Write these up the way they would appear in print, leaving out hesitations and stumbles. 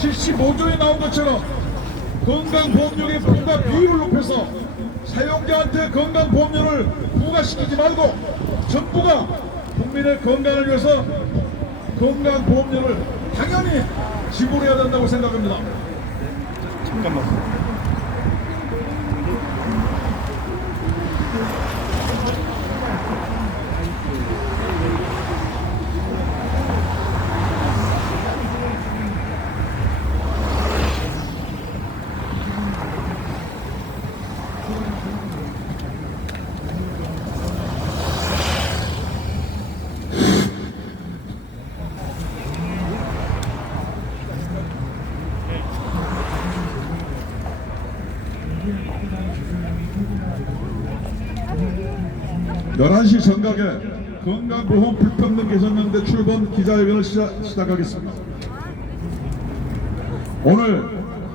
75조에 나온 것처럼 건강보험료의 부과 비율을 높여서 사용자한테 건강보험료를 부과시키지 말고 정부가 국민의 건강을 위해서 건강보험료를 당연히 지불해야 된다고 생각합니다. 잠깐만. 11시 정각에 건강보험 불평등 개선연대 출범 기자회견을 시작하겠습니다. 오늘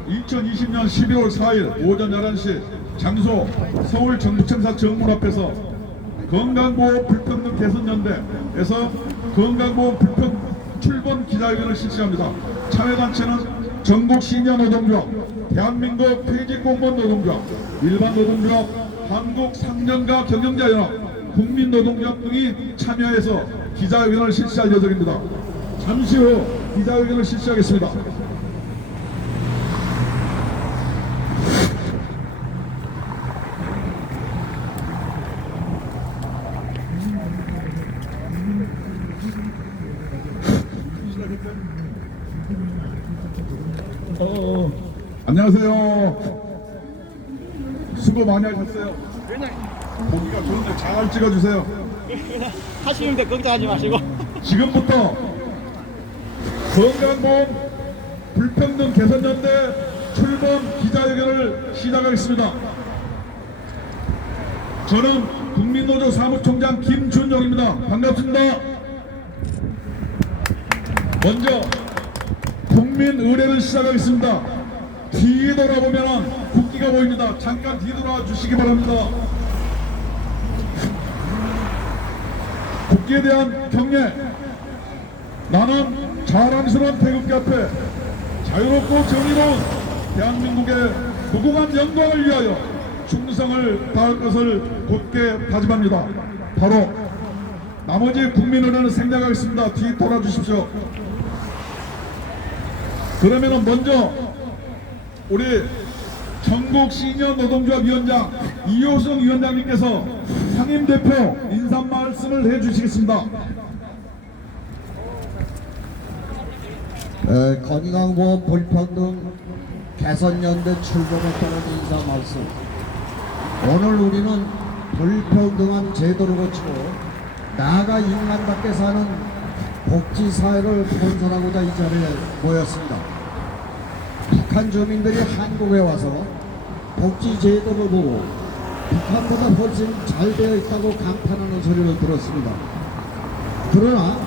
2020년 12월 4일 오전 11시 장소 서울 정부청사 정문 앞에서 건강보험 불평등 개선연대에서 건강보험 불평 출범 기자회견을 실시합니다. 참여단체는 전국 시니어 노동조합, 대한민국 퇴직공무원 노동조합, 일반 노동조합, 한국 상점가 경영자연합, 국민노동조합 등이 참여해서 기자회견을 실시할 예정입니다. 잠시 후 기자회견을 실시하겠습니다. 안녕하세요. 수고 많이 하셨어요. 보기가 좋은데 잘 찍어주세요. 하시는데 걱정하지 마시고. 지금부터 건강보험 불평등 개선연대 출범 기자회견을 시작하겠습니다. 저는 국민노조 사무총장 김준영입니다. 반갑습니다. 먼저 국민 의례를 시작하겠습니다. 뒤에 돌아보면 국기가 보입니다. 잠깐 뒤돌아 주시기 바랍니다. 국기에 대한 경례. 나는 자랑스러운 태극기 앞에 자유롭고 정의로운 대한민국의 무궁한 영광을 위하여 충성을 다할 것을 굳게 다짐합니다. 바로 나머지 국민의례는 생략하겠습니다. 뒤 돌아주십시오. 그러면 먼저 우리 전국 시니어 노동조합 위원장 이효성 위원장님께서 상임대표 인사 말씀을 해주시겠습니다. 건강보험 불평등 개선연대 출범에 따른 인사 말씀. 오늘 우리는 불평등한 제도를 고치고 나아가 인간답게 사는 복지사회를 건설하고자 이 자리에 모였습니다. 북한 주민들이 한국에 와서 복지제도를 보고 북한보다 훨씬 잘 되어 있다고 감탄하는 소리를 들었습니다. 그러나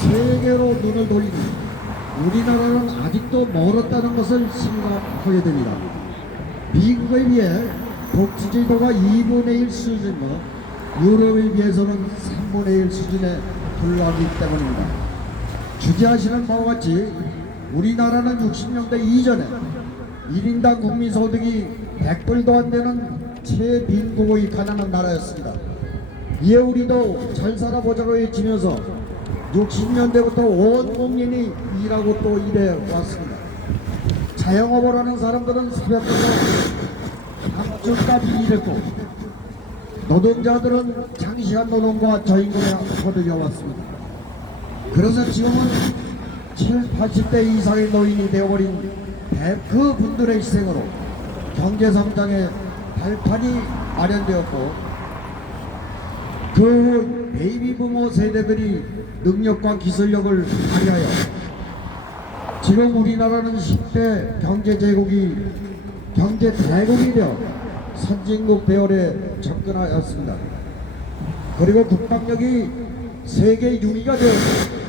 세계로 눈을 돌리니 우리나라는 아직도 멀었다는 것을 생각하게 됩니다. 미국에 비해 복지제도가 2분의 1 수준이며 유럽에 비해서는 3분의 1 수준에 불과하기 때문입니다. 주지하시는 바와 같이 우리나라는 60년대 이전에 1인당 국민소득이 100불도 안 되는 최빈국의 가난한 나라였습니다. 이에 우리도 잘 살아보자고 외치면서 60년대부터 온 국민이 일하고 또 일해 왔습니다. 자영업을 하는 사람들은 새벽부터 밤중까지 일했고 노동자들은 장시간 노동과 저임금에 거들겨 왔습니다. 그래서 지금은 70, 80대 이상의 노인이 되어버린 그 분들의 희생으로 경제성장의 발판이 마련되었고 그 베이비부모 세대들이 능력과 기술력을 발휘하여 지금 우리나라는 10대 경제대국이 되어 선진국 배열에 접근하였습니다. 그리고 국방력이 세계 6위가 되었습니다.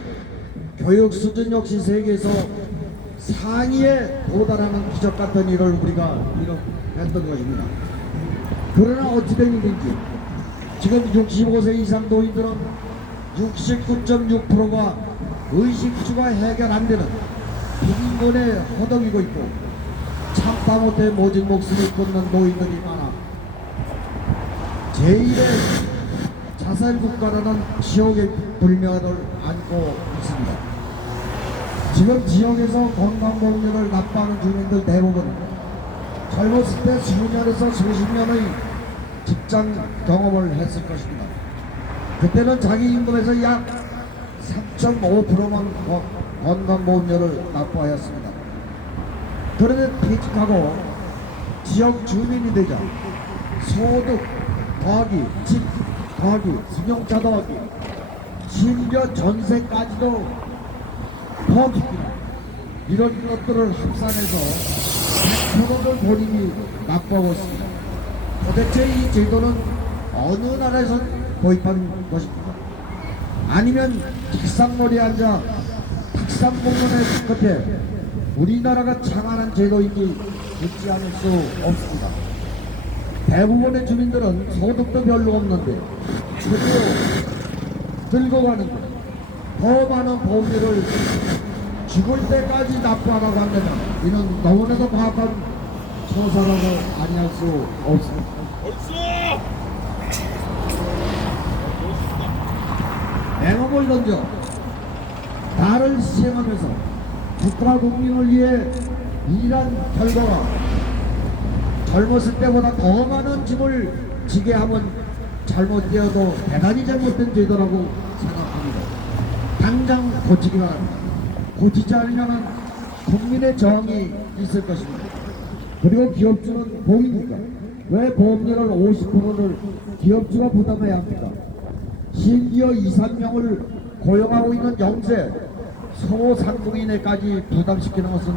교육 수준 역시 세계에서 상위에 도달하는 기적 같은 일을 우리가 했던 것입니다. 그러나 어찌된 일인지 지금 65세 이상 노인들은 69.6%가 의식주가 해결 안 되는 창문에 허덕이고 있고 참다 못해 모진 목숨을 끊는 노인들이 많아 제1의 자살국가라는 지옥의 불면을 안고 있습니다. 지금 지역에서 건강보험료를 납부하는 주민들 대부분 젊었을 때 수년에서 수십 년의 직장 경험을 했을 것입니다. 그때는 자기 임금에서 약 3.5%만 건강보험료를 납부하였습니다. 그런데 퇴직하고 지역 주민이 되자 소득 더하기 집 더하기 승용차 더하기 심지어 전세까지도 더하기입니다. 이런 것들을 합산해서 100%를 본인이 납부하고 있습니다. 도대체 이 제도는 어느 나라에서 도입한 것입니까? 아니면 책상머리에 앉아 탁상 공론의 끝에 우리나라가 창안한 제도인지 묻지 않을 수 없습니다. 대부분의 주민들은 소득도 별로 없는데 그리고 들고 가는데 더 많은 보험료를 죽을 때까지 납부하라고 한다면 이는 너무나도 과학한 처사라고 아니할 수 없습니다. 맹업을 던져 나를 시행하면서 국가 국민을 위해 일한 결과가 젊었을 때보다 더 많은 짐을 지게 하면 잘못되어도 대단히 잘못된 제도라고 생각합니다. 당장 고치기 바랍니다. 고치지 않으면 국민의 저항이 있을 것입니다. 그리고 기업주는 복이니까 왜 보험료를 50%를 기업주가 부담해야 합니까? 심지어 2, 3명을 고용하고 있는 영세 소상공인에까지 부담시키는 것은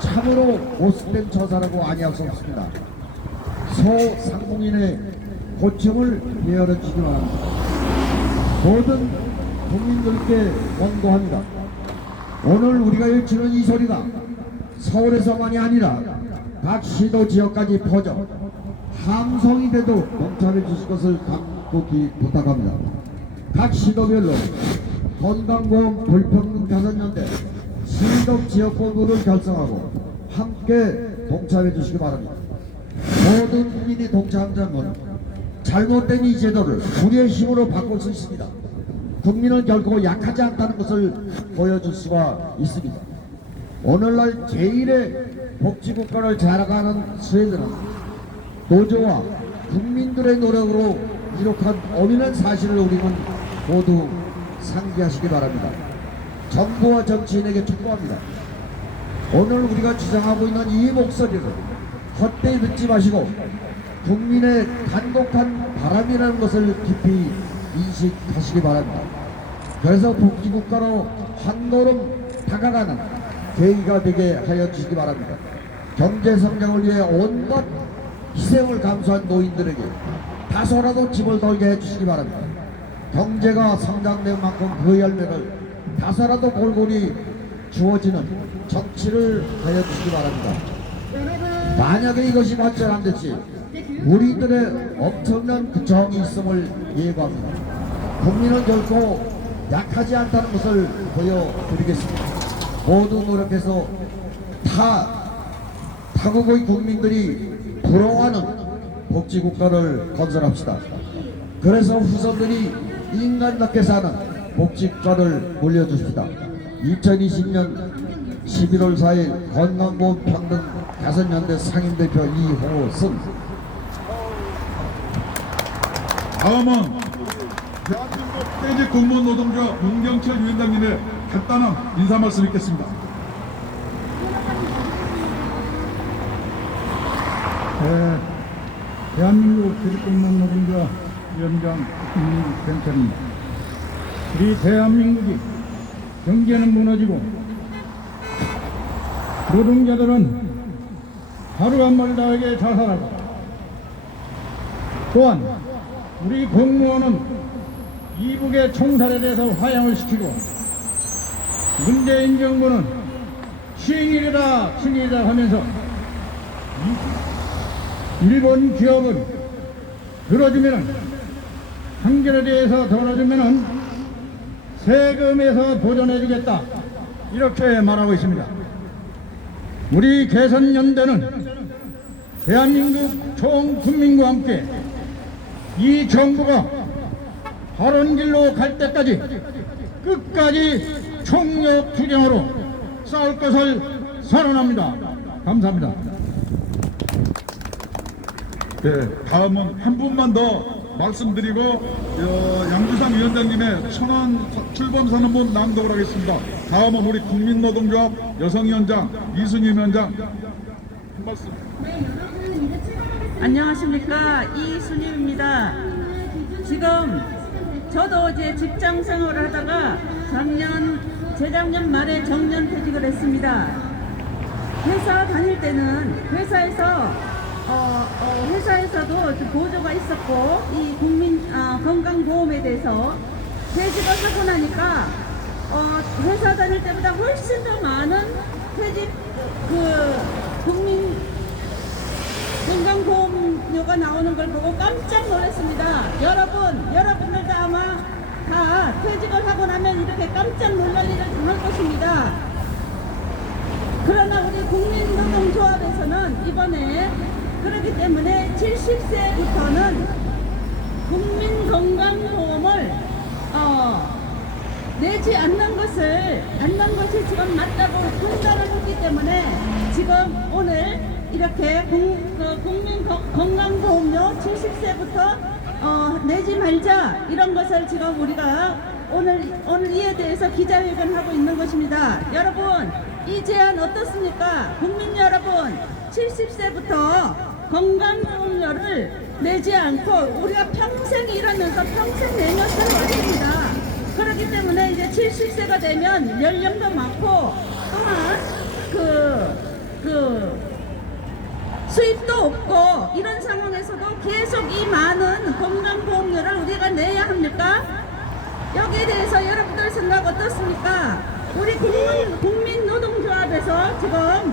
참으로 모습된 처사라고 아니할 수 없습니다. 소상공인의 고충을 헤아려 주시기 바랍니다. 모든 국민들께 권고합니다. 오늘 우리가 외치는 이 소리가 서울에서만이 아니라 각 시도 지역까지 퍼져 함성이 돼도 동참해 주실 것을 간곡히 부탁합니다. 각 시도별로 건강보험 불평등 개선연대 시도 지역본부를 결성하고 함께 동참해 주시기 바랍니다. 모든 국민이 동참하면 잘못된 이 제도를 우리의 힘으로 바꿀 수 있습니다. 국민은 결코 약하지 않다는 것을 보여줄 수가 있습니다. 오늘날 제1의 복지국가를 자라가는 스웨덴은 노조와 국민들의 노력으로 이룩한 엄연한 사실을 우리는 모두 상기하시기 바랍니다. 정부와 정치인에게 촉구합니다. 오늘 우리가 주장하고 있는 이 목소리를 헛되이 듣지 마시고 국민의 간곡한 바람이라는 것을 깊이 인식하시기 바랍니다. 그래서 복지국가로 한 걸음 다가가는 계기가 되게 하여 주시기 바랍니다. 경제성장을 위해 온갖 희생을 감수한 노인들에게 다소라도 집을 덜게 해주시기 바랍니다. 경제가 성장된 만큼 그 열매를 다소라도 골고루 주어지는 정치를 하여 주시기 바랍니다. 만약에 이것이 발전한듯이 우리들의 엄청난 정이 있음을 예고합니다. 국민은 결코 약하지 않다는 것을 보여드리겠습니다. 모두 노력해서 타국의 국민들이 부러워하는 복지국가를 건설합시다. 그래서 후손들이 인간답게 사는 복지국가를 물려줍시다. 2020년 11월 4일 건강보험 평등 개선연대 상임대표 이호승. 다음은 대한민국 퇴직 공무원 노동조합 문경철 위원장님의 간단한 인사 말씀 있겠습니다. 대한민국 퇴직공무원 노동조합 위원장 김경철입니다. 우리 대한민국이 경제는 무너지고 노동자들은 하루가 멀다하게 자살하고 또한 우리 공무원은 이북의 총살에 대해서 화양을 시키고 문재인 정부는 신일이다 신일이다 하면서 일본 기업은 들어주면은 한결에 대해서 덜어주면은 세금에서 보전해주겠다 이렇게 말하고 있습니다. 우리 개선연대는 대한민국 전 국민과 함께 이 정부가 바른 길로 갈 때까지 끝까지 총력 투쟁으로 싸울 것을 선언합니다. 감사합니다. 네, 다음은 한 분만 더 말씀드리고 양주상 위원장님의 천안 출범선언문 낭독을 하겠습니다. 다음은 우리 국민노동조합 여성위원장 이순임 위원장 한 말씀. 안녕하십니까, 이순임입니다. 지금 저도 이제 직장 생활을 하다가 재작년 말에 정년퇴직을 했습니다. 회사 다닐 때는 회사에서도 좀 보조가 있었고 이 국민 건강보험에 대해서 퇴직을 하고 나니까 회사 다닐 때보다 훨씬 더 많은 퇴직 국민 건강보험료가 나오는 걸 보고 깜짝 놀랐습니다. 여러분들도 아마 다 퇴직을 하고 나면 이렇게 깜짝 놀랄 일을 당할 것입니다. 그러나 우리 국민노동조합에서는 이번에 그렇기 때문에 70세부터는 국민건강보험을 내지 않는 것이 지금 맞다고 판단을 했기 때문에 지금 오늘 이렇게 국민건강보험료 70세부터 내지 말자 이런 것을 지금 우리가 오늘 이에 대해서 기자회견하고 있는 것입니다. 여러분, 이 제안 어떻습니까? 국민 여러분, 70세부터 건강보험료를 내지 않고 우리가 평생 일하면서 평생 내면서 왔습니다. 그렇기 때문에 이제 70세가 되면 연령도 많고 또한 수입도 없고 이런 상황에서도 계속 이 많은 건강보험료를 우리가 내야 합니까? 여기에 대해서 여러분들 생각 어떻습니까? 우리 국민노동조합에서 지금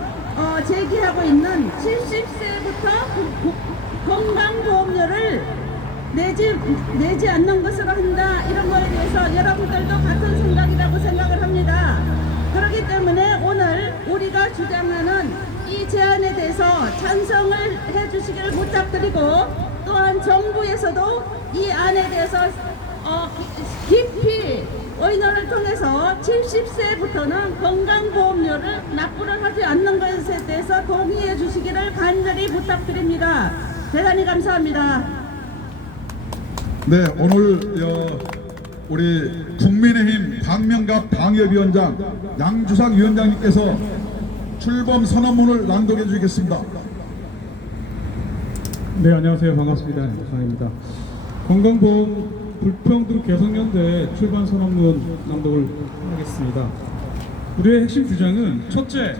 제기하고 있는 70세부터 건강보험료를 내지 않는 것으로 한다 이런 거에 대해서 여러분들도 같은 생각이라고 생각을 합니다. 그렇기 때문에 오늘 우리가 주장하는 이 제안에 대해서 찬성을 해주시기를 부탁드리고 또한 정부에서도 이 안에 대해서 깊이 의논을 통해서 70세부터는 건강보험료를 납부를 하지 않는 것에 대해서 동의해 주시기를 간절히 부탁드립니다. 대단히 감사합니다. 네, 오늘 우리 국민의힘 광명갑 당협위원장 양주상 위원장님께서 출범 선언문을 낭독해 주시겠습니다. 네, 안녕하세요. 반갑습니다. 장입니다. 건강보험 불평등 개선연대 출범 선언문 낭독을 하겠습니다. 우리의 핵심 주장은 첫째,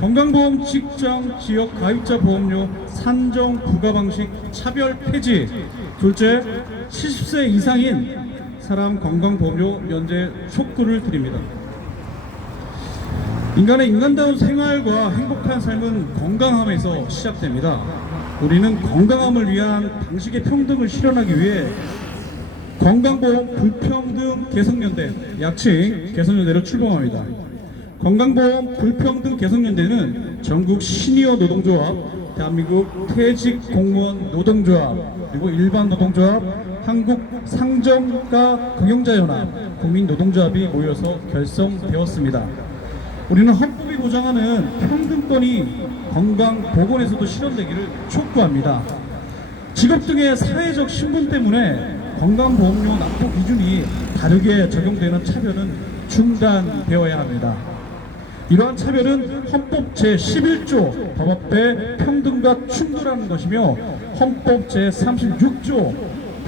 건강보험 직장 지역 가입자 보험료 산정 부과 방식 차별 폐지. 둘째, 70세 이상인 사람 건강보험료 면제 촉구를 드립니다. 인간의 인간다운 생활과 행복한 삶은 건강함에서 시작됩니다. 우리는 건강함을 위한 방식의 평등을 실현하기 위해 건강보험 불평등 개선연대, 약칭 개선연대로 출범합니다. 건강보험 불평등 개선연대는 전국 시니어 노동조합, 대한민국 퇴직 공무원 노동조합, 그리고 일반 노동조합, 한국 상점가 경영자연합, 국민노동조합이 모여서 결성되었습니다. 우리는 헌법이 보장하는 평등권이 건강보건에서도 실현되기를 촉구합니다. 직업 등의 사회적 신분 때문에 건강보험료 납부 기준이 다르게 적용되는 차별은 중단되어야 합니다. 이러한 차별은 헌법 제11조 법합의 평등과 충돌하는 것이며 헌법 제36조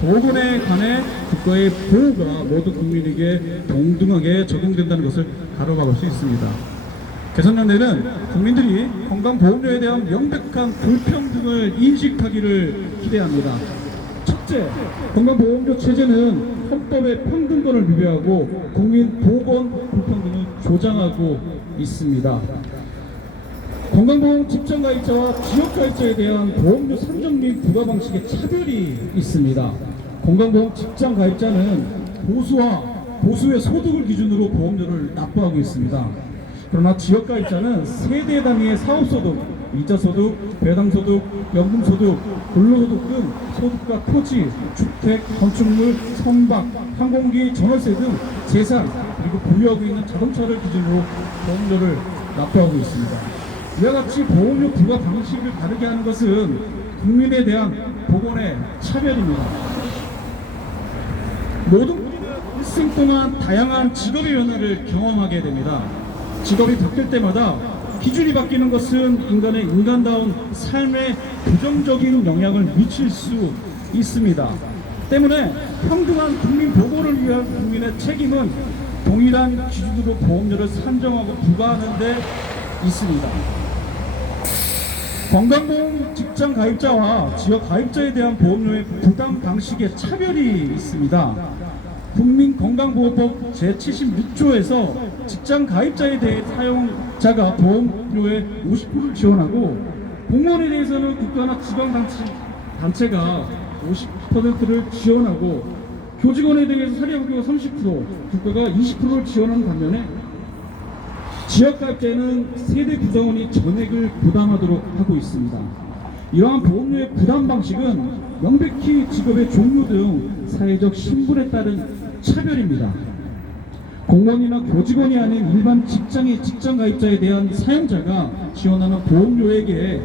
보건에 관해 국가의 보호가 모두 국민에게 동등하게 적용된다는 것을 가로막을 수 있습니다. 개선연대는 국민들이 건강보험료에 대한 명백한 불평등을 인식하기를 기대합니다. 첫째, 건강보험료 체제는 헌법의 평등권을 위배하고 국민 보건 불평등을 조장하고 있습니다. 건강보험 직장가입자와 지역가입자에 대한 보험료 산정 및 부과 방식의 차별이 있습니다. 건강보험 직장가입자는 보수의 소득을 기준으로 보험료를 납부하고 있습니다. 그러나 지역가입자는 세대 단위의 사업소득, 이자소득, 배당소득, 연금소득, 근로소득 등 소득과 토지, 주택, 건축물, 선박, 항공기, 전월세 등 재산, 그리고 보유하고 있는 자동차를 기준으로 보험료를 납부하고 있습니다. 이와 같이 보험료 부과 방식을 다르게 하는 것은 국민에 대한 보건의 차별입니다. 모든 국민은 일생 동안 다양한 직업의 변화를 경험하게 됩니다. 직업이 바뀔 때마다 기준이 바뀌는 것은 인간의 인간다운 삶에 부정적인 영향을 미칠 수 있습니다. 때문에 평등한 국민 보건을 위한 국민의 책임은 동일한 기준으로 보험료를 산정하고 부과하는 데 있습니다. 건강보험 직장 가입자와 지역 가입자에 대한 보험료의 부담 방식의 차별이 있습니다. 국민건강보험법 제76조에서 직장 가입자에 대해 사용자가 보험료의 50%를 지원하고 공무원에 대해서는 국가나 지방단체가 50%를 지원하고 교직원에 대해서 사립학교가 30%, 국가가 20%를 지원하는 반면에 지역가입자에는 세대 구성원이 전액을 부담하도록 하고 있습니다. 이러한 보험료의 부담 방식은 명백히 직업의 종류 등 사회적 신분에 따른 차별입니다. 공무원이나 교직원이 아닌 일반 직장의 직장가입자에 대한 사용자가 지원하는 보험료액의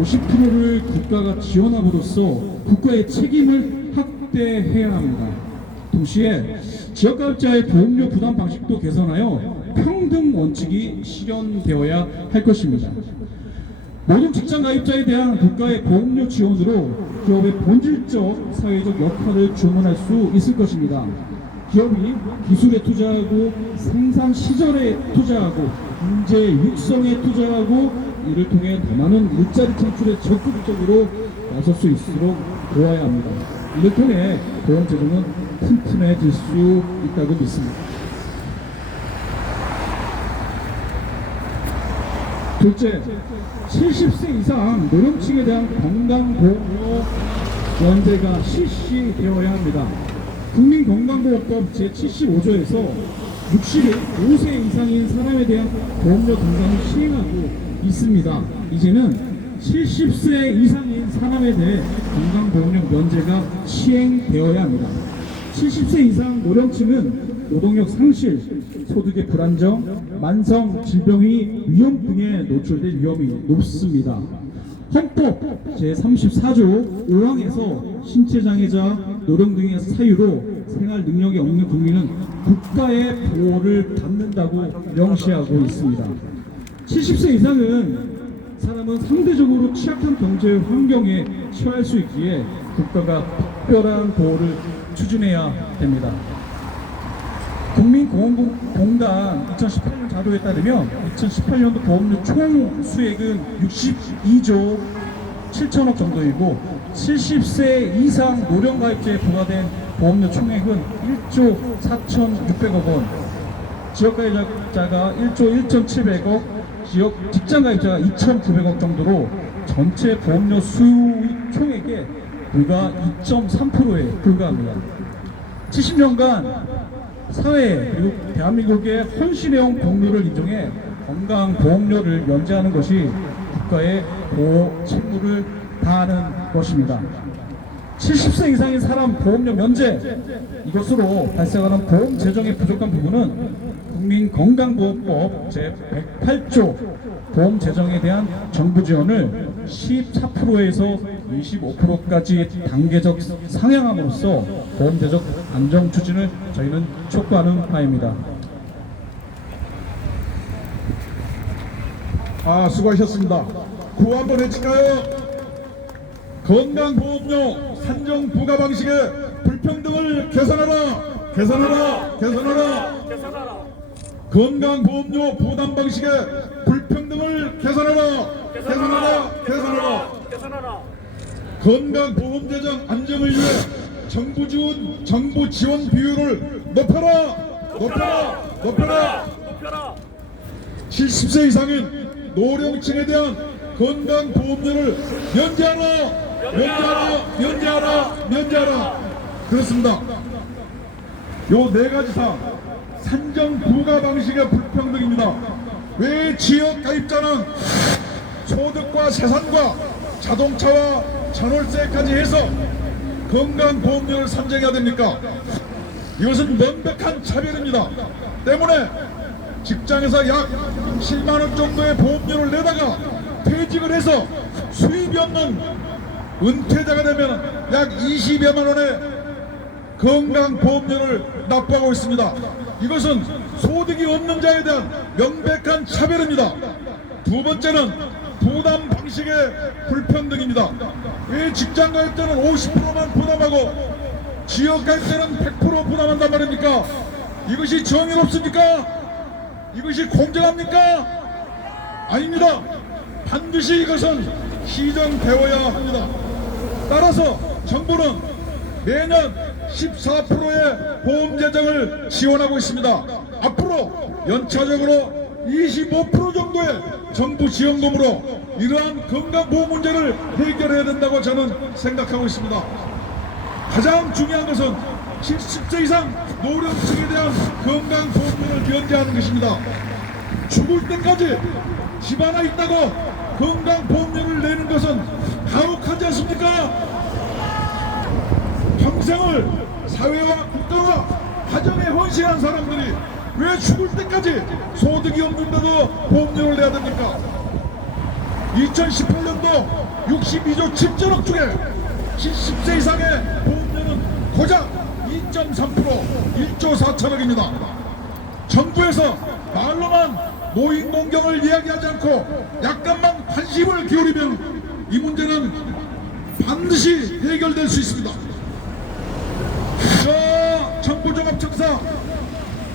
50%를 국가가 지원함으로써 국가의 책임을 확대해야 합니다. 동시에 지역가입자의 보험료 부담 방식도 개선하여 평등 원칙이 실현되어야 할 것입니다. 모든 직장 가입자에 대한 국가의 보험료 지원으로 기업의 본질적 사회적 역할을 주문할 수 있을 것입니다. 기업이 기술에 투자하고 생산 시절에 투자하고 인재 육성에 투자하고 이를 통해 더 많은 일자리 창출에 적극적으로 나설 수 있도록 도와야 합니다. 이를 통해 보험 제도는 튼튼해질 수 있다고 믿습니다. 둘째, 70세 이상 노령층에 대한 건강보험료 연대가 실시되어야 합니다. 국민건강보험법 제75조에서 65세 이상인 사람에 대한 보험료 등록을 시행하고 있습니다. 이제는 70세 이상인 사람에 대해 건강보험료 면제가 시행되어야 합니다. 70세 이상 노령층은 노동력 상실, 소득의 불안정, 만성 질병의 위험 등에 노출될 위험이 높습니다. 헌법 제34조 5항에서 신체장애자, 노령 등의 사유로 생활 능력이 없는 국민은 국가의 보호를 받는다고 명시하고 있습니다. 70세 이상은 사람은 상대적으로 취약한 경제 환경에 처할 수 있기에 국가가 특별한 보호를 추진해야 됩니다. 국민공헌공단 2018년 자료에 따르면 2018년도 보험료 총 수액은 62조 7천억 정도이고 70세 이상 노령 가입자에 부과된 보험료 총액은 1조 4,600억 원, 지역 가입자가 1조 1,700억, 지역 직장 가입자가 2,900억 정도로 전체 보험료 수익 총액의 불과 2.3%에 불과합니다. 70년간 사회 그리고 대한민국의 헌신해온 공로를 인정해 건강보험료를 면제하는 것이 국가의 보호 책무를 다하는 것입니다. 70세 이상인 사람 보험료 면제, 이것으로 발생하는 보험 재정의 부족한 부분은 국민건강보험법 제108조 보험 재정에 대한 정부 지원을 14%에서 25%까지 단계적 상향함으로써 보험 재정 안정 추진을 저희는 촉구하는 바입니다. 수고하셨습니다. 구호 한번 해칠까요? 건강보험료 산정 부과 방식의 불평등을 개선하라! 개선하라! 개선하라! 건강보험료 부담 방식의 불평등을 개선하라! 개선하라! 개선하라! 건강보험재정 안정을 위해 정부 지원 비율을 높여라! 높여라! 70세 이상인 노령층에 대한 건강보험료를 면제하라! 그렇습니다. 요 네 가지 사항 산정 부과 방식의 불평등입니다. 왜 지역 가입자는 소득과 세산과 자동차와 전월세까지 해서 건강보험료를 산정해야 됩니까? 이것은 명백한 차별입니다. 때문에 직장에서 약 7만원 정도의 보험료를 내다가 퇴직을 해서 수입이 없는 은퇴자가 되면 약 20여만 원의 건강보험료를 납부하고 있습니다. 이것은 소득이 없는 자에 대한 명백한 차별입니다. 두 번째는 부담 방식의 불평등입니다. 왜 직장 가입 때는 50%만 부담하고 지역 가입 때는 100% 부담한단 말입니까? 이것이 정의롭습니까? 이것이 공정합니까? 아닙니다. 반드시 이것은 시정되어야 합니다. 따라서 정부는 매년 14%의 보험 재정을 지원하고 있습니다. 앞으로 연차적으로 25% 정도의 정부 지원금으로 이러한 건강보험 문제를 해결해야 된다고 저는 생각하고 있습니다. 가장 중요한 것은 70세 이상 노령층에 대한 건강보험료를 면제하는 것입니다. 죽을 때까지 집 하나 있다고 건강보험료를 내는 것은 가혹하지 않습니까? 평생을 사회와 국가와 가정에 헌신한 사람들이 왜 죽을 때까지 소득이 없는데도 보험료를 내야 됩니까? 2018년도 62조 7천억 중에 70세 이상의 보험료는 고작 2.3% 1조 4천억입니다. 정부에서 말로만 노인공경을 이야기하지 않고 약간만 관심을 기울이면 이 문제는 반드시 해결될 수 있습니다. 저 정부종합청사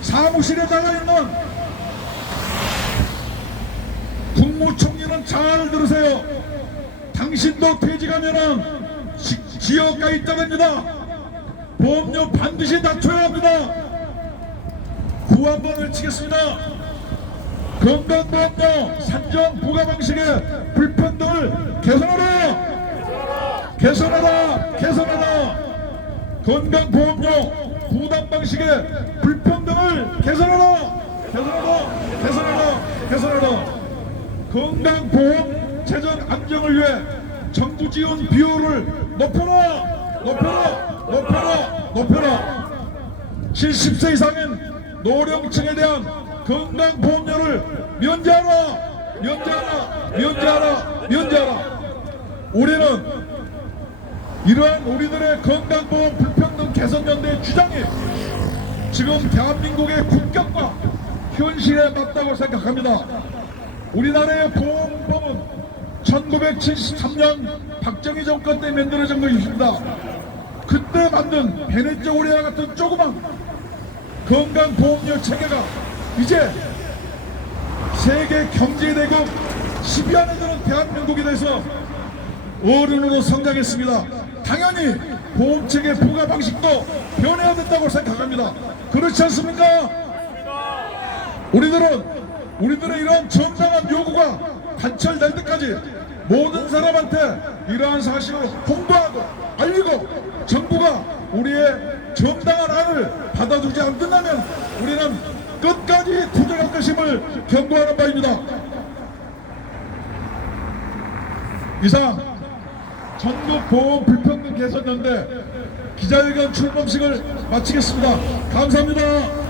사무실에 나가 있는 국무총리는 잘 들으세요. 당신도 퇴직하면은 지역 가입자입니다. 보험료 반드시 낮춰야 합니다. 구호 한번 외치겠습니다. 건강보험료 산정 부과 방식의 불평등을 개선하라! 개선하라! 개선하라! 건강보험료 부담 방식의 불평등을 개선하라! 개선하라! 개선하라! 개선하라! 건강보험 재정 안정을 위해 정부 지원 비율을 높여라! 높여라! 높여라! 높여라! 70세 이상인 노령층에 대한 건강보험료를 면제하라! 면제하라! 면제하라! 면제하라! 우리는 이러한 우리들의 건강보험 불평등 개선연대의 주장이 지금 대한민국의 국격과 현실에 맞다고 생각합니다. 우리나라의 보험법은 1973년 박정희 정권 때 만들어진 것입니다. 그때 만든 베네치아 우리와 같은 조그만 건강보험료 체계가 이제 세계 경제대국 10위 안에 드는 대한민국에 대해서 어른으로 성장했습니다. 당연히 보험체계 부과 방식도 변해야 된다고 생각합니다. 그렇지 않습니까? 우리들의 이러한 정당한 요구가 관철될 때까지 모든 사람한테 이러한 사실을 홍보하고 알리고 정부가 우리의 정당한 안을 받아주지 않는다면 우리는 끝까지 투쟁할 것임을 경고하는 바입니다. 이상 전국보험 불평등 개선연대 기자회견 출범식을 마치겠습니다. 감사합니다.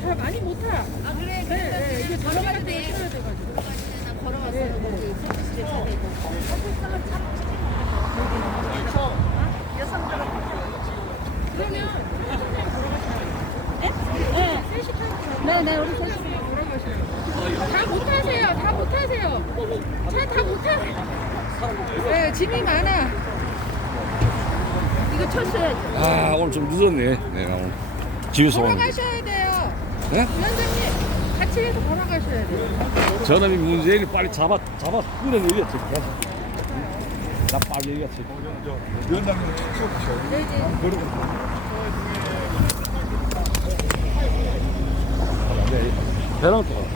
차 많이 못 타. 아 그래? 네, 이게 걸어가도 돼. 타야 돼가지고. 난 걸어갔어. 거기 서비스에 차 대고. 그러면 네네 우리 셋이. 다 못 타세요. 다 못 타세요. 차 다 못 타. 네, 짐이 많아. 이거 쳤어야지. 아 오늘 좀 늦었네. 내가 오늘 집에서 오늘 걸어가셔야 돼요. 네? 위원장님 같이 해서 걸어가셔야 돼요. 저놈이 문재인이 빨리 잡아 끌어내렸지. 나 빨리 얘기했지. 위원장님 쏘시죠. 배랑 또